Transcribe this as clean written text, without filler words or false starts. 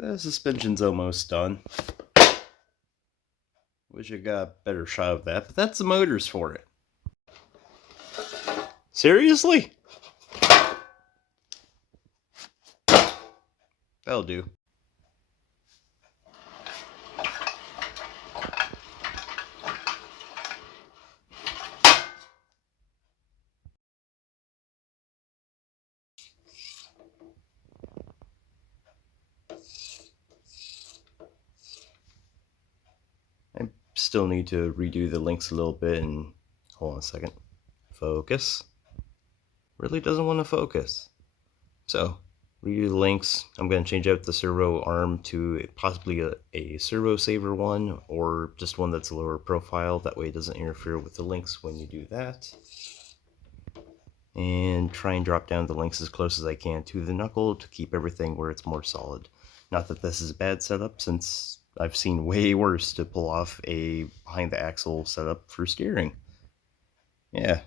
The suspension's almost done. Wish I got a better shot of that, but that's the motors for it. Seriously? That'll do. I still need to redo the links a little bit and hold on a second. Focus. Really doesn't want to focus. So, redo the links. I'm going to change out the servo arm to possibly a servo saver one, or just one that's a lower profile. That way it doesn't interfere with the links when you do that. And try and drop down the links as close as I can to the knuckle to keep everything where it's more solid. Not that this is a bad setup, since I've seen way worse to pull off a behind the axle setup for steering. Yeah,